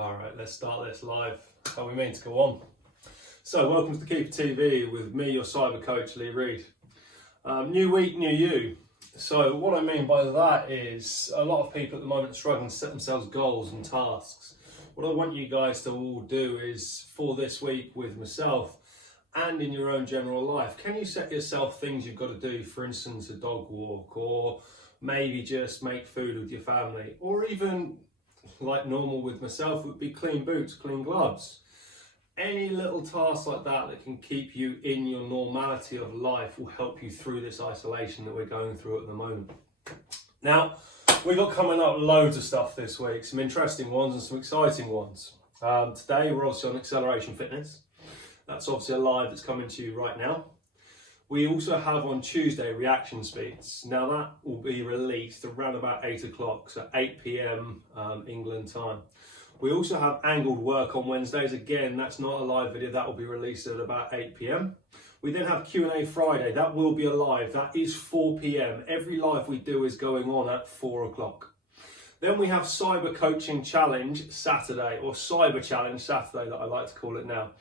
All right, let's start this live. How we mean to go on. So, welcome to the Keeper TV with me, your cyber coach, Lee Reid. New week, new you. So, what I mean by that is a lot of people at the moment are struggling to set themselves goals and tasks. What I want you guys to all do is, for this week with myself and in your own general life, can you set yourself things you've got to do? For instance, a dog walk, or maybe just make food with your family, or even like normal with myself would be clean boots, clean gloves. Any little task like that can keep you in your normality of life will help you through this isolation that we're going through at the moment. Now, we've got coming up loads of stuff this week, some interesting ones and some exciting ones. Today we're obviously on Acceleration Fitness. That's obviously a live that's coming to you right now. We also have on Tuesday reaction speeds. Now that will be released around about 8 o'clock, so 8 p.m. England time. We also have angled work on Wednesdays. Again, that's not a live video, that will be released at about 8 p.m. We then have Q&A Friday, that will be a live, that is 4 p.m. Every live we do is going on at 4 o'clock. Then we have Cyber Coaching Challenge Saturday, or Cyber Challenge Saturday that I like to call it now.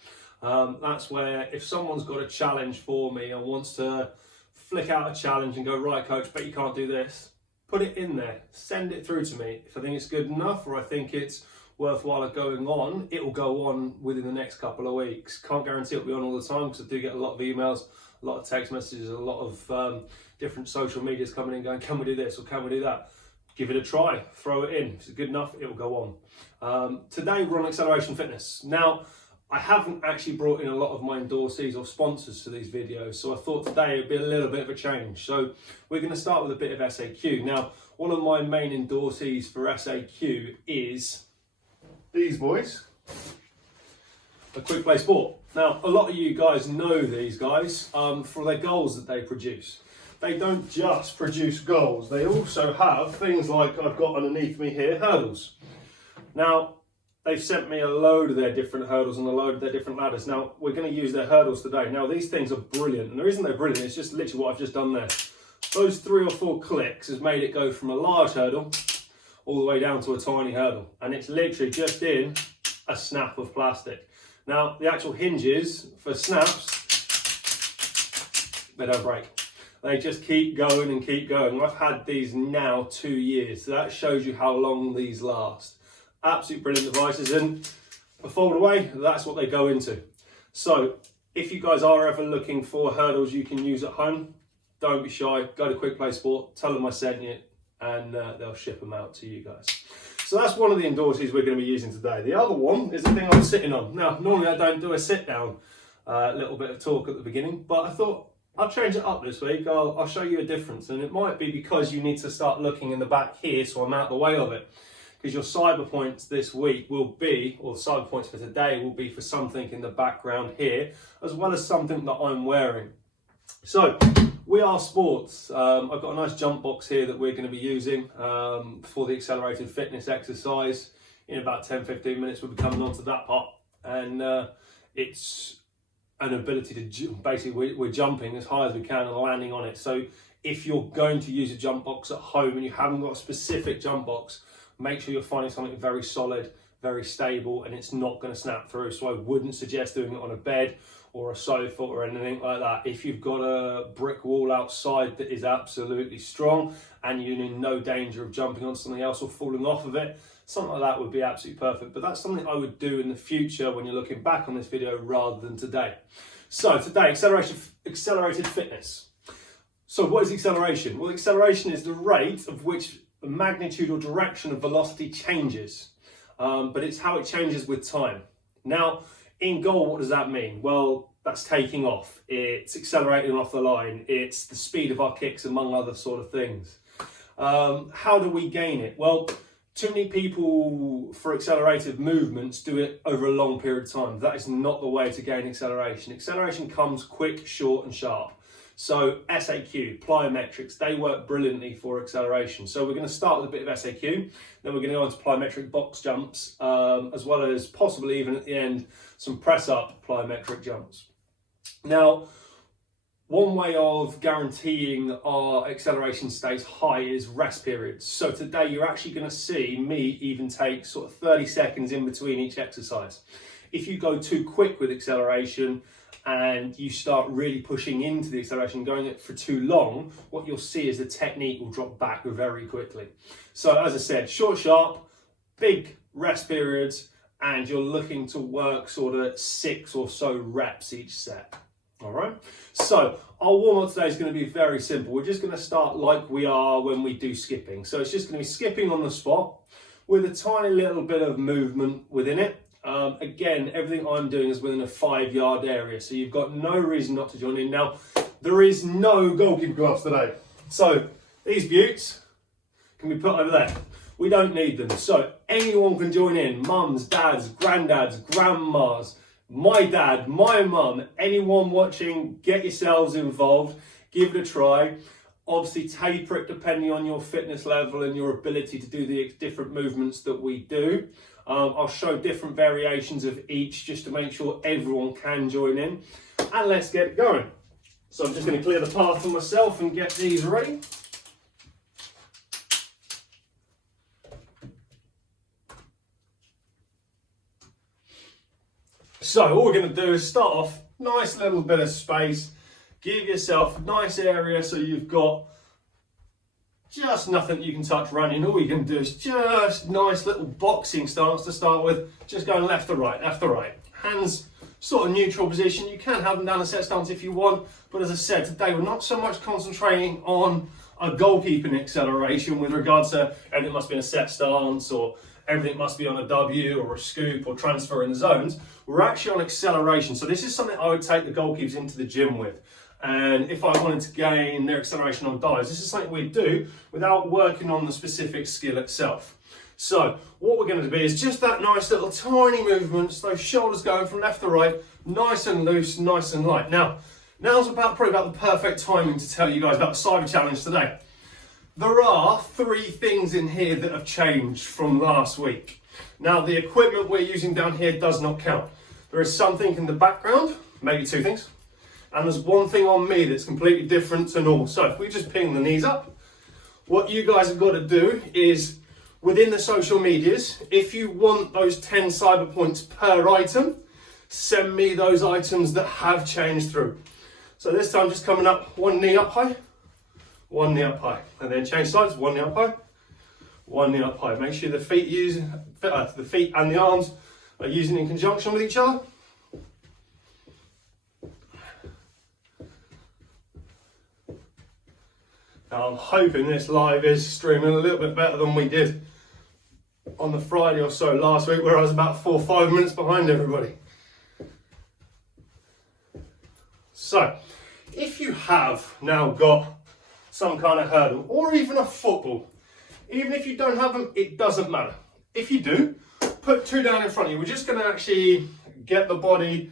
That's where if someone's got a challenge for me and wants to flick out a challenge and go, right coach, but you can't do this, put it in there, send it through to me. If I think it's good enough or I think it's worthwhile going on, it will go on within the next couple of weeks. Can't guarantee it'll be on all the time because I do get a lot of emails, a lot of text messages, a lot of different social medias coming in going, can we do this or can we do that? Give it a try, throw it in. If it's good enough, it will go on. Today we're on Acceleration Fitness. Now, I haven't actually brought in a lot of my endorsees or sponsors to these videos, so I thought today it'd be a little bit of a change. So we're going to start with a bit of SAQ. Now, one of my main endorsees for SAQ is these boys, a Quick Play Sport. Now, a lot of you guys know these guys for their goals that they produce. They don't just produce goals, they also have things like I've got underneath me here, hurdles. Now, they've sent me a load of their different hurdles and a load of their different ladders. Now, we're going to use their hurdles today. Now, these things are brilliant. And the reason they're brilliant is just literally what I've just done there. Those 3 or 4 clicks has made it go from a large hurdle all the way down to a tiny hurdle. And it's literally just in a snap of plastic. Now, the actual hinges for snaps, they don't break. They just keep going and keep going. I've had these now 2 years. So that shows you how long these last. Absolute brilliant devices, and for fold away, that's what they go into. So if you guys are ever looking for hurdles you can use at home, don't be shy, go to Quick Play Sport, tell them I sent you, and they'll ship them out to you guys. So that's one of the endorsees we're going to be using today. The other one is the thing I'm sitting on. Now, normally I don't do a sit down, little bit of talk at the beginning, but I thought I'll change it up this week. I'll show you a difference, and it might be because you need to start looking in the back here so I'm out of the way of it. Because your cyber points this week will be, or cyber points for today will be for something in the background here, as well as something that I'm wearing. So, we are sports. I've got a nice jump box here that we're going to be using for the accelerated fitness exercise. In about 10-15 minutes we'll be coming on to that part. And it's an ability to jump. Basically we're jumping as high as we can and landing on it. So if you're going to use a jump box at home and you haven't got a specific jump box, make sure you're finding something very solid, very stable, and it's not going to snap through. So I wouldn't suggest doing it on a bed or a sofa or anything like that. If you've got a brick wall outside that is absolutely strong and you're in no danger of jumping on something else or falling off of it, something like that would be absolutely perfect. But that's something I would do in the future when you're looking back on this video rather than today. So today, accelerated fitness. So what is acceleration? Well, acceleration is the rate of which the magnitude or direction of velocity changes, but it's how it changes with time. Now, in goal, what does that mean? Well, that's taking off. It's accelerating off the line. It's the speed of our kicks, among other sort of things. How do we gain it? Well, too many people for accelerated movements do it over a long period of time. That is not the way to gain acceleration. Acceleration comes quick, short, and sharp. So SAQ, plyometrics, they work brilliantly for acceleration. So we're going to start with a bit of SAQ, then we're going to go on to plyometric box jumps, as well as possibly even at the end, some press up plyometric jumps. Now, One way of guaranteeing our acceleration stays high is rest periods. So today you're actually going to see me even take sort of 30 seconds in between each exercise. If you go too quick with acceleration and you start really pushing into the acceleration, going it for too long, what you'll see is the technique will drop back very quickly. So as I said, short, sharp, big rest periods, and you're looking to work sort of 6 or so reps each set. All right, so our warm-up today is going to be very simple. We're just going to start like we are when we do skipping. So it's just going to be skipping on the spot with a tiny little bit of movement within it. Again, everything I'm doing is within a 5-yard area, so you've got no reason not to join in. Now, there is no goalkeeper gloves today. So these buttes can be put over there. We don't need them. So anyone can join in. Mums, dads, granddads, grandmas, my dad, my mum, anyone watching, get yourselves involved, give it a try. Obviously taper it depending on your fitness level and your ability to do the different movements that we do. I'll show different variations of each just to make sure everyone can join in. And let's get going. So I'm just going to clear the path for myself and get these ready. So all we're going to do is start off, nice little bit of space, give yourself a nice area so you've got just nothing you can touch running. All you can do is just nice little boxing stance to start with, just going left to right, left to right. Hands sort of neutral position. You can have them down a set stance if you want, but as I said, today we're not so much concentrating on a goalkeeping acceleration with regards to everything must be in a set stance or everything must be on a W or a scoop or transfer in the zones. We're actually on acceleration. So this is something I would take the goalkeepers into the gym with. And if I wanted to gain their acceleration on dives, this is something we'd do without working on the specific skill itself. So what we're going to do is just that nice little tiny movements, those shoulders going from left to right, nice and loose, nice and light. Now's probably about the perfect timing to tell you guys about the Cyber Challenge today. There are 3 things in here that have changed from last week. Now, the equipment we're using down here does not count. There is something in the background, maybe 2 things, and there's 1 thing on me that's completely different to normal. So if we just ping the knees up, what you guys have got to do is, within the social medias, if you want those 10 cyber points per item, send me those items that have changed through. So this time just coming up, 1 knee up high, 1 knee up high, and then change sides, 1 knee up high, 1 knee up high. Make sure the feet and the arms are using in conjunction with each other. Now I'm hoping this live is streaming a little bit better than we did on the Friday or so last week, where I was about 4 or 5 minutes behind everybody. So if you have now got some kind of hurdle or even a football, even if you don't have them, it doesn't matter. If you do, put 2 down in front of you. We're just going to actually get the body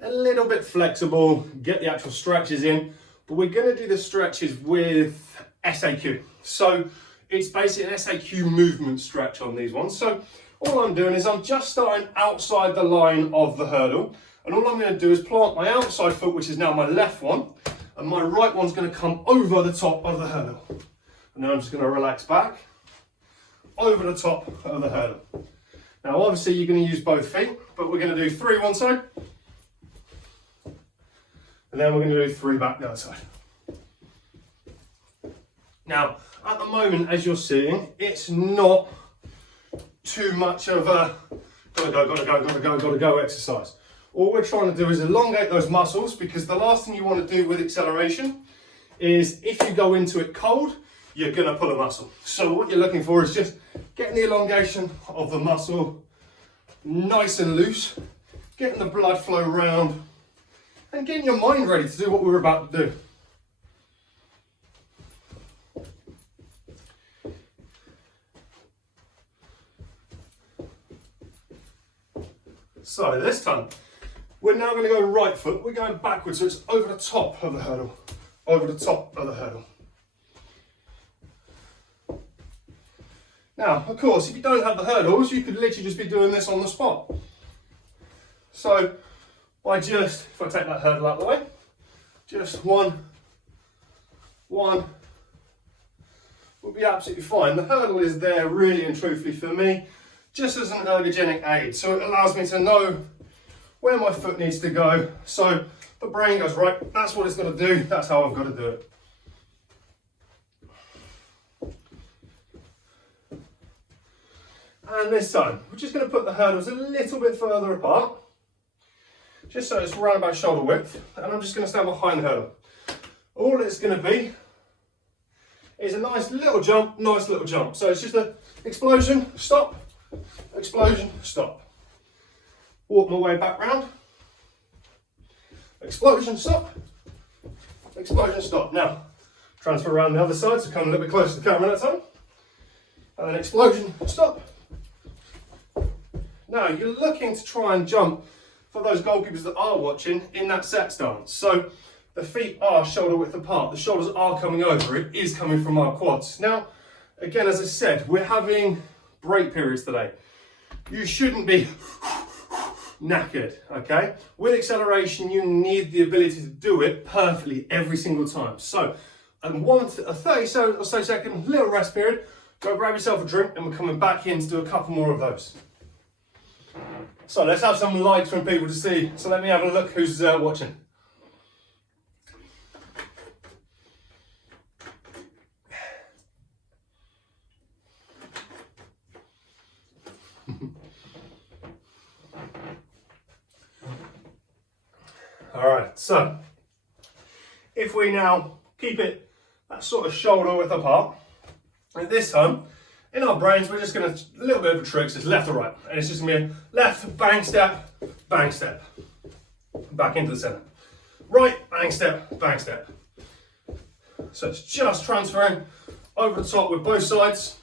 a little bit flexible, get the actual stretches in, but we're going to do the stretches with SAQ. So it's basically an SAQ movement stretch on these ones. So all I'm doing is I'm just starting outside the line of the hurdle, and all I'm going to do is plant my outside foot, which is now my left one, and my right one's going to come over the top of the hurdle. And now I'm just going to relax back over the top of the hurdle. Now obviously you're going to use both feet, but we're going to do 3 one side, and then we're going to do 3 back the other side. Now at the moment, as you're seeing, it's not too much of a gotta go exercise. All we're trying to do is elongate those muscles, because the last thing you want to do with acceleration is, if you go into it cold, you're going to pull a muscle. So what you're looking for is just getting the elongation of the muscle nice and loose, getting the blood flow around, and getting your mind ready to do what we're about to do. So this time, we're now going to go right foot. We're going backwards, so it's over the top of the hurdle. Over the top of the hurdle. Now, of course, if you don't have the hurdles, you could literally just be doing this on the spot. So, if I take that hurdle out of the way, Just one will be absolutely fine. The hurdle is there really and truthfully for me just as an ergogenic aid, so it allows me to know where my foot needs to go, so the brain goes, right, that's what it's going to do, that's how I've got to do it. And this time we're just going to put the hurdles a little bit further apart, just so it's around about shoulder width, and I'm just going to stand behind the hurdle. All it's going to be is a nice little jump, So it's just an explosion, stop, explosion, stop. Walk my way back round, explosion, stop, explosion, stop. Now, transfer around the other side, so come a little bit closer to the camera that time. And then explosion, stop. Now, you're looking to try and jump, for those goalkeepers that are watching, in that set stance. So the feet are shoulder width apart, the shoulders are coming over, it is coming from our quads. Now, again, as I said, we're having break periods today. You shouldn't be knackered, okay? With acceleration, you need the ability to do it perfectly every single time. So, a 30 or so second little rest period, go grab yourself a drink, and we're coming back in to do a couple more of those. So let's have some likes from people to see. So let me have a look who's watching. All right, so if we now keep it that sort of shoulder width apart, and this time in our brains we're just going to, a little bit of a trick, so it's left or right, and it's just going to be left, bang, step, back into the center, right, bang, step, bang, step. So it's just transferring over the top with both sides.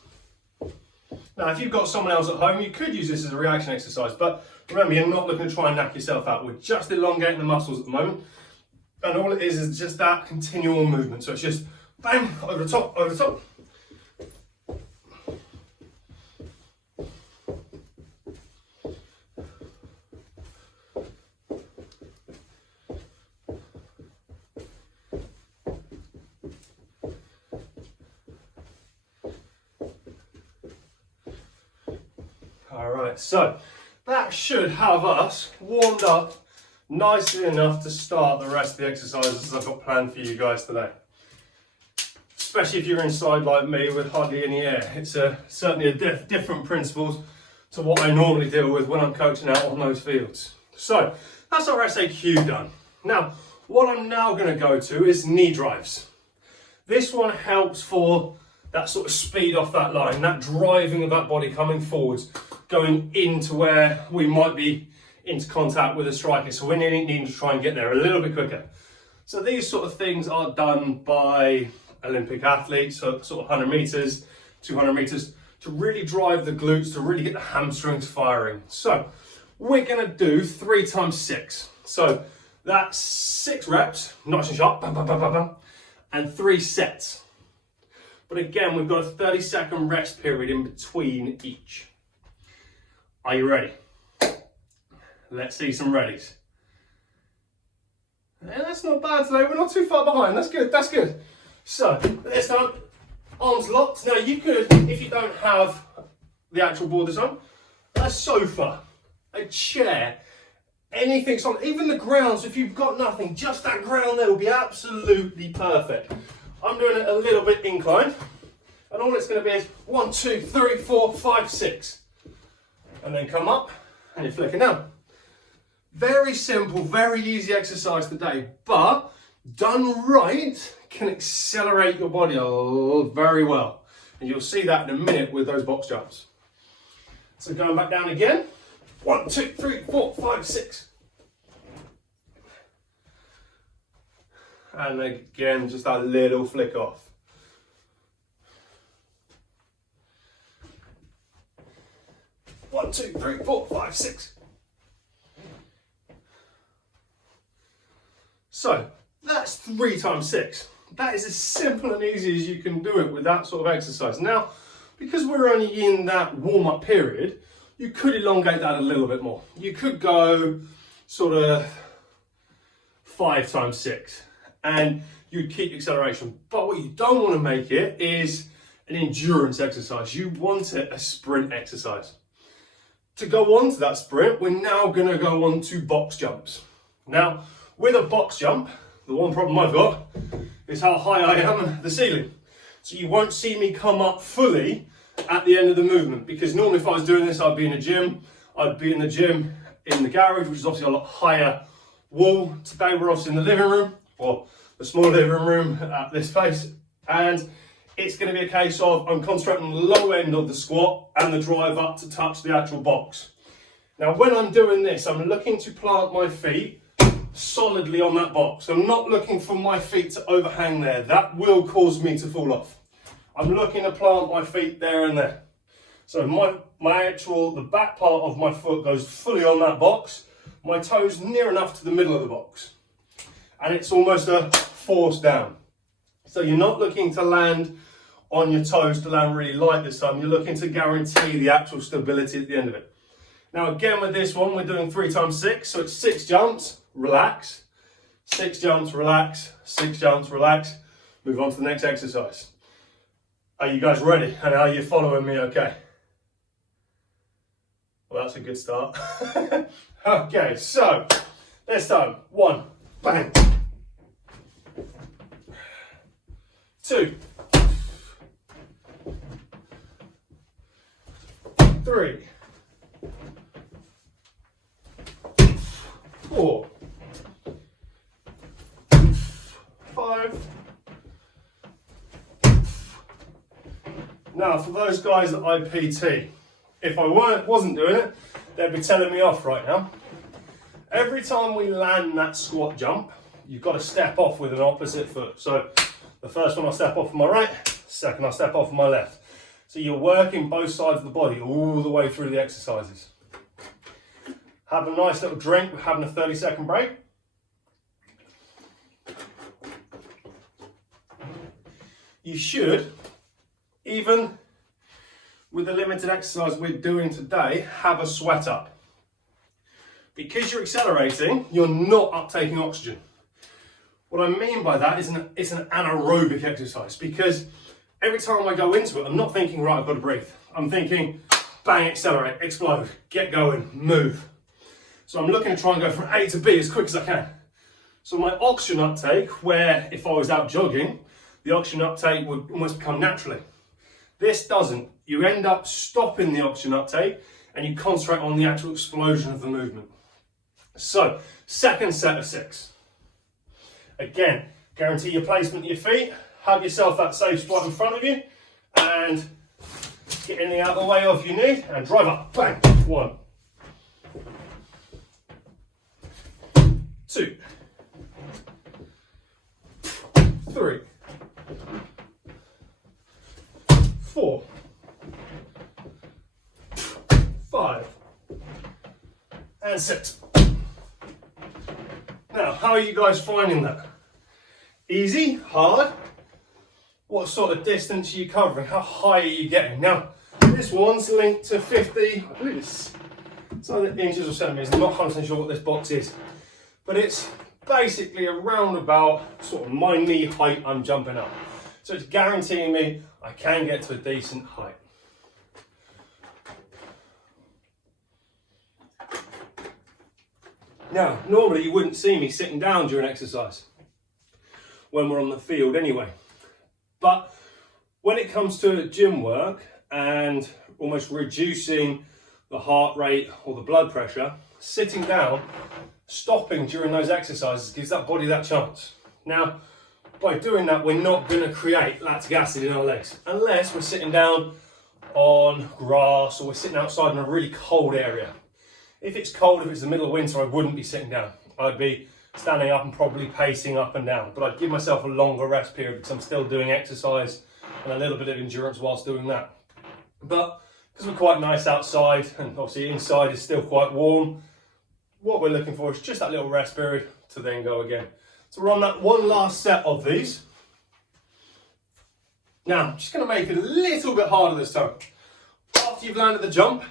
Now, if you've got someone else at home, you could use this as a reaction exercise, but remember, you're not looking to try and knock yourself out. We're just elongating the muscles at the moment, and all it is just that continual movement. So it's just bang, over the top, over the top. Alright, so that should have us warmed up nicely enough to start the rest of the exercises I've got planned for you guys today. Especially if you're inside like me with hardly any air. It's certainly different principles to what I normally deal with when I'm coaching out on those fields. So that's our SAQ done. Now, what I'm now going to go to is knee drives. This one helps for that sort of speed off that line, that driving of that body coming forwards, going into where we might be into contact with a striker. So we're needing to try and get there a little bit quicker. So these sort of things are done by Olympic athletes, so sort of 100 meters, 200 meters, to really drive the glutes, to really get the hamstrings firing. So we're gonna do 3 times 6. So that's 6 reps, nice and sharp, bam, bam, bam, bam, bam, and 3 sets. But again, we've got a 30-second rest period in between each. Are you ready? Let's see some readies. Yeah, that's not bad today. We're not too far behind. That's good. That's good. So this time, arms locked. Now you could, if you don't have the actual board this time, a sofa, a chair, anything solid, even the ground. So if you've got nothing, just that ground there will be absolutely perfect. I'm doing it a little bit inclined, and all it's going to be is 1, 2, 3, 4, 5, 6. And then come up and you're flicking down. Very simple, very easy exercise today, but done right can accelerate your body very well. And you'll see that in a minute with those box jumps. So going back down again. 1, 2, 3, 4, 5, 6. And again, just that little flick off. One, 2, 3, 4, 5, 6. So that's 3 times 6. That is as simple and easy as you can do it with that sort of exercise. Now, because we're only in that warm-up period, you could elongate that a little bit more. You could go sort of 5 times 6. and you'd keep acceleration. But what you don't want to make it is an endurance exercise. You want it a sprint exercise. To go on to that sprint, we're now going to go on to box jumps. Now, with a box jump, the one problem I've got is how high I am at the ceiling. So you won't see me come up fully at the end of the movement, because normally if I was doing this, I'd be in a gym. I'd be in the gym in the garage, which is obviously a lot higher wall. Today we're obviously in the living room, or the small living room at this place, and it's going to be a case of I'm concentrating on the low end of the squat and the drive up to touch the actual box. Now when I'm doing this, I'm looking to plant my feet solidly on that box. I'm not looking for my feet to overhang there. That will cause me to fall off. I'm looking to plant my feet there and there. So the back part of my foot goes fully on that box. My toes near enough to the middle of the box. And it's almost a force down. So you're not looking to land on your toes to land really light this time. You're looking to guarantee the actual stability at the end of it. Now again with this one, we're doing 3 times 6. So it's 6 jumps, relax. 6 jumps, relax. 6 jumps, relax. Move on to the next exercise. Are you guys ready? And are you following me okay? Well, that's a good start. Okay, so this time, 1, bang. 2, 3, 4, 5. Now, for those guys that I PT, if I wasn't doing it, they'd be telling me off right now. Every time we land that squat jump, you've got to step off with an opposite foot. So the first one I'll step off with my right, second I'll step off with my left. So you're working both sides of the body all the way through the exercises. Have a nice little drink. We're having a 30-second break. You should, even with the limited exercise we're doing today, have a sweat up. Because you're accelerating, you're not uptaking oxygen. What I mean by that is it's an anaerobic exercise, because every time I go into it, I'm not thinking, right, I've got to breathe. I'm thinking, bang, accelerate, explode, get going, move. So I'm looking to try and go from A to B as quick as I can. So my oxygen uptake, where if I was out jogging, the oxygen uptake would almost become naturally. This doesn't. You end up stopping the oxygen uptake and you concentrate on the actual explosion of the movement. So, second set of 6. Again, guarantee your placement of your feet. Have yourself that safe spot in front of you and get anything out of the way of you need and drive up. Bang. 1, 2, 3, 4, 5, and 6. Now, how are you guys finding that? Easy? Hard? What sort of distance are you covering? How high are you getting? Now, this one's linked to 50, I believe it's either inches or centimeters. I'm not 100% sure what this box is. But it's basically around about sort of my knee height I'm jumping up. So it's guaranteeing me I can get to a decent height. Now, normally you wouldn't see me sitting down during exercise when we're on the field anyway. But when it comes to gym work and almost reducing the heart rate or the blood pressure, sitting down, stopping during those exercises gives that body that chance. Now, by doing that, we're not going to create lactic acid in our legs unless we're sitting down on grass or we're sitting outside in a really cold area. If it's cold, if it's the middle of winter, I wouldn't be sitting down. I'd be standing up and probably pacing up and down, but I'd give myself a longer rest period because I'm still doing exercise and a little bit of endurance whilst doing that. But because we're quite nice outside and obviously inside is still quite warm, what we're looking for is just that little rest period to then go again. So we're on that one last set of these. Now, I'm just going to make it a little bit harder this time. After you've landed the jump,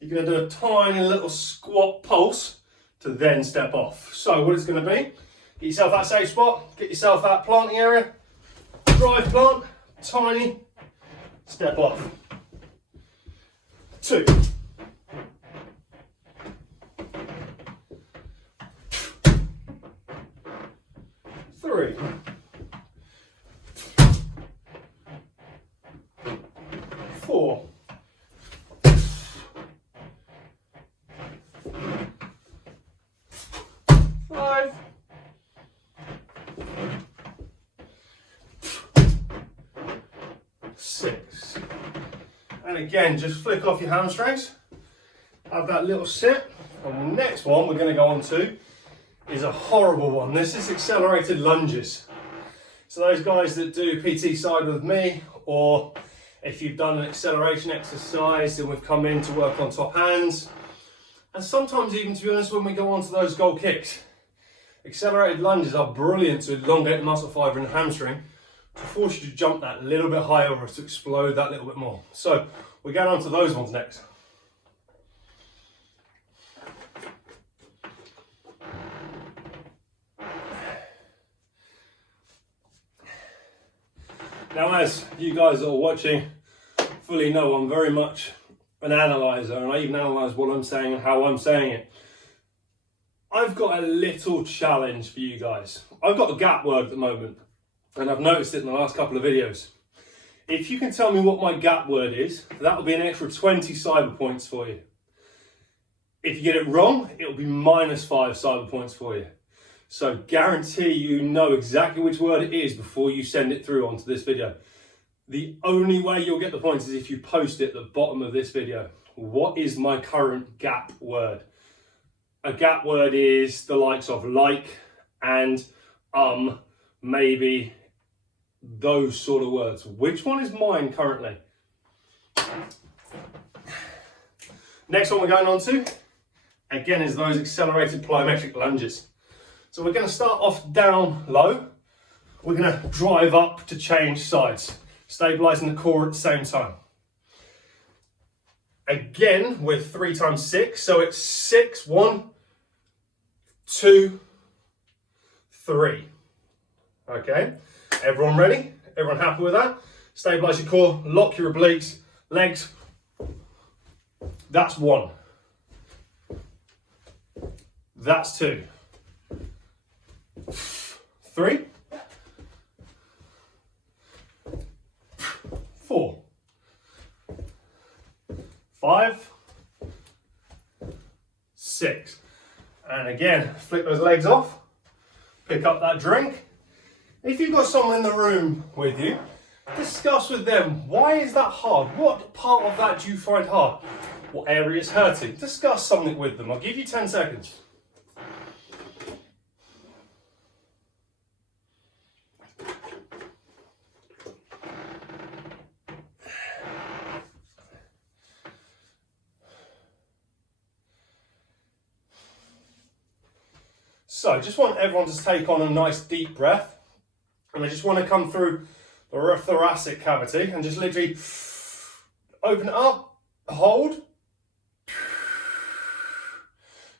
you're going to do a tiny little squat pulse to then step off. So what it's going to be, Get yourself that safe spot, get yourself that planting area, drive plant, tiny, step off. 2. 3. 4. 5. 6. And again, just flick off your hamstrings. Have that little sit. And the next one we're going to go on to is a horrible one. This is accelerated lunges. So those guys that do PT side with me, or if you've done an acceleration exercise and we've come in to work on top hands, and sometimes even, to be honest, when we go on to those goal kicks, accelerated lunges are brilliant to elongate the muscle fibre in the hamstring to force you to jump that little bit higher or to explode that little bit more. So we're going on to those ones next. Now, as you guys that are watching fully know, I'm very much an analyzer, and I even analyse what I'm saying and how I'm saying it. I've got a little challenge for you guys. I've got a gap word at the moment, and I've noticed it in the last couple of videos. If you can tell me what my gap word is, that'll be an extra 20 cyber points for you. If you get it wrong, it'll be minus 5 cyber points for you. So guarantee you know exactly which word it is before you send it through onto this video. The only way you'll get the points is if you post it at the bottom of this video. What is my current gap word? A gap word is the likes of like and maybe, those sort of words. Which one is mine currently? Next one we're going on to, again, is those accelerated plyometric lunges. So we're going to start off down low. We're going to drive up to change sides, stabilizing the core at the same time. Again, with 3 times 6, so it's 6, 1, 2, 3. Okay, everyone ready? Everyone happy with that? Stabilize your core, lock your obliques, legs. That's 1. That's 2. 3. 4. 5. 6. And again, flick those legs off, pick up that drink. If you've got someone in the room with you, discuss with them, why is that hard? What part of that do you find hard? What area is hurting? Discuss something with them. I'll give you 10 seconds. So I just want everyone to take on a nice deep breath, and I just want to come through the thoracic cavity and just literally open it up, hold,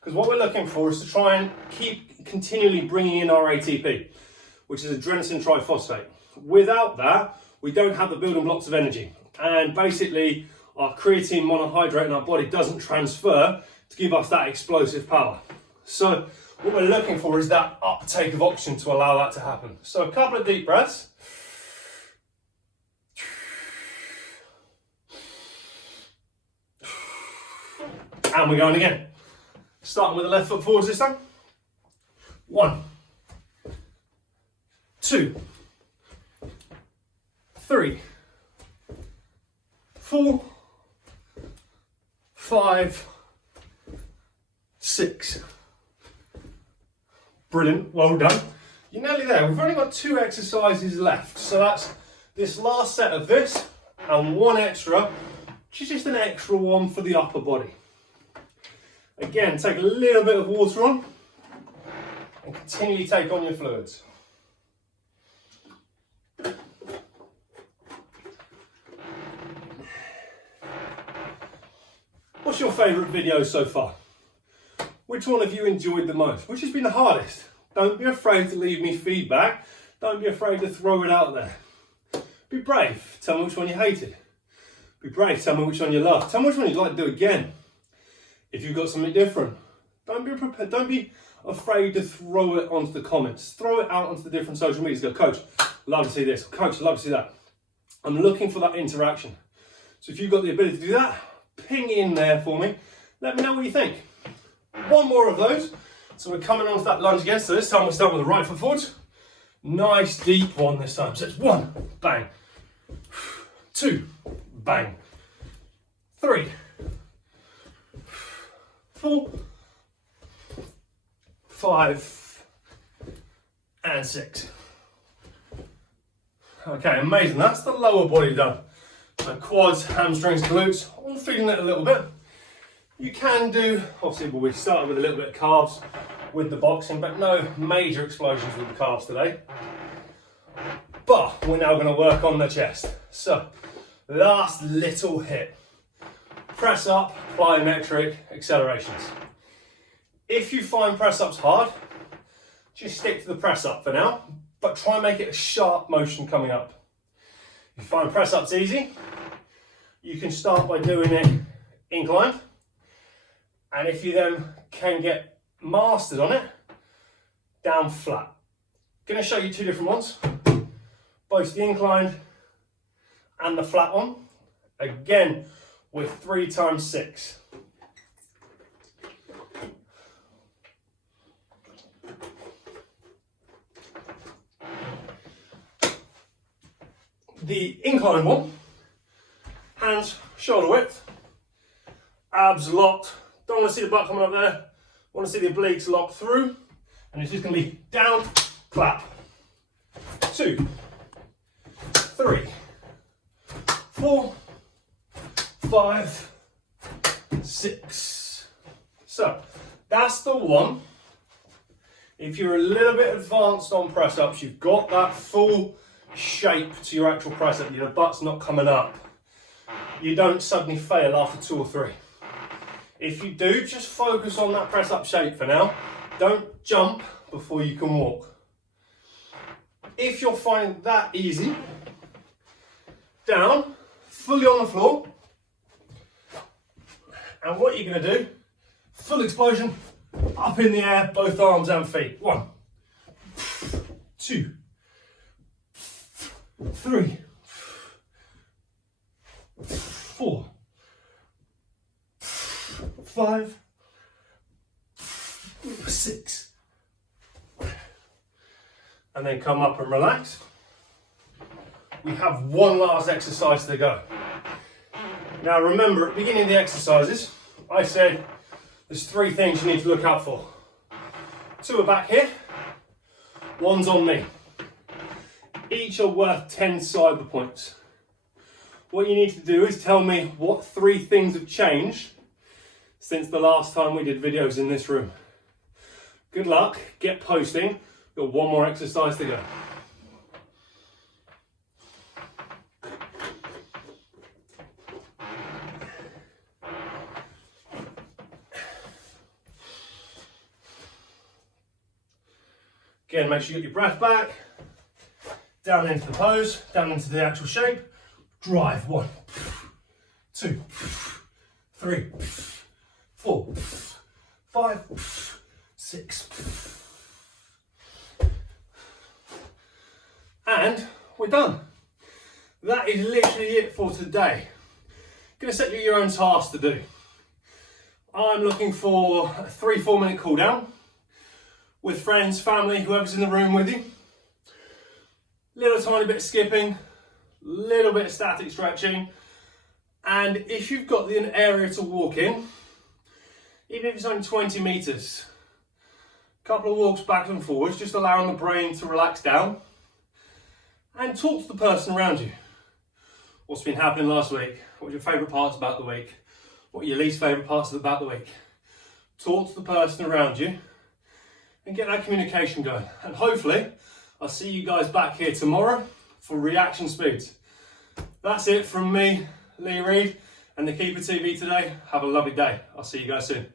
because what we're looking for is to try and keep continually bringing in our ATP, which is adenosine triphosphate. Without that, we don't have the building blocks of energy, and basically our creatine monohydrate in our body doesn't transfer to give us that explosive power. So what we're looking for is that uptake of oxygen to allow that to happen. So a couple of deep breaths. And we're going again. Starting with the left foot forwards this time. 1, 2, 3, 4, 5, 6. Brilliant, well done. You're nearly there. We've only got 2 exercises left. So that's this last set of this and 1 extra, which is just an extra one for the upper body. Again, take a little bit of water on and continually take on your fluids. What's your favourite video so far? Which one have you enjoyed the most? Which has been the hardest? Don't be afraid to leave me feedback. Don't be afraid to throw it out there. Be brave. Tell me which one you hated. Be brave. Tell me which one you loved. Tell me which one you'd like to do again. If you've got something different, don't be prepared. Don't be afraid to throw it onto the comments. Throw it out onto the different social medias. Go, Coach, love to see this. Coach, love to see that. I'm looking for that interaction. So if you've got the ability to do that, ping in there for me. Let me know what you think. One more of those. So we're coming on to that lunge again. So this time we'll start with the right foot forward. Nice deep one this time. So it's 1, bang. 2, bang. 3, 4, 5, and 6. Okay, amazing. That's the lower body done. So quads, hamstrings, glutes, all feeling it a little bit. You can do, obviously we started with a little bit of calves with the boxing, but no major explosions with the calves today. But we're now going to work on the chest. So, last little hit. Press up, plyometric, accelerations. If you find press ups hard, just stick to the press up for now, but try and make it a sharp motion coming up. If you find press ups easy, you can start by doing it inclined. And if you then can get mastered on it, down flat. Going to show you two different ones, both the inclined and the flat one. Again, with 3 times 6. The inclined one, hands shoulder width, abs locked. Don't want to see the butt coming up there. Want to see the obliques locked through. And it's just going to be down, clap. 2, 3, 4, 5, 6. So that's the one. If you're a little bit advanced on press ups, you've got that full shape to your actual press up, your butt's not coming up, you don't suddenly fail after 2 or 3. If you do, just focus on that press up shape for now. Don't jump before you can walk. If you're finding that easy, down, fully on the floor. And what you're going to do, full explosion, up in the air, both arms and feet. 1, 2, 3, 4, 5, 6. And then come up and relax. We have one last exercise to go. Now remember, at the beginning of the exercises, I said there's 3 things you need to look out for. 2 are back here, 1's on me. Each are worth 10 cyber points. What you need to do is tell me what 3 things have changed since the last time we did videos in this room. Good luck, get posting. Got one more exercise to go. Again, make sure you get your breath back. Down into the pose, down into the actual shape. Drive. 1, 2, 3, 4, 5, 6. And we're done. That is literally it for today. Gonna set you your own task to do. I'm looking for a 3-4 minute cool down with friends, family, whoever's in the room with you. Little tiny bit of skipping, little bit of static stretching, and if you've got an area to walk in, even if it's only 20 meters, a couple of walks back and forwards, just allowing the brain to relax down, and talk to the person around you. What's been happening last week? What are your favourite parts about the week? What are your least favourite parts about the week? Talk to the person around you and get that communication going. And hopefully, I'll see you guys back here tomorrow for reaction speeds. That's it from me, Lee Reid, and the Keeper TV today. Have a lovely day. I'll see you guys soon.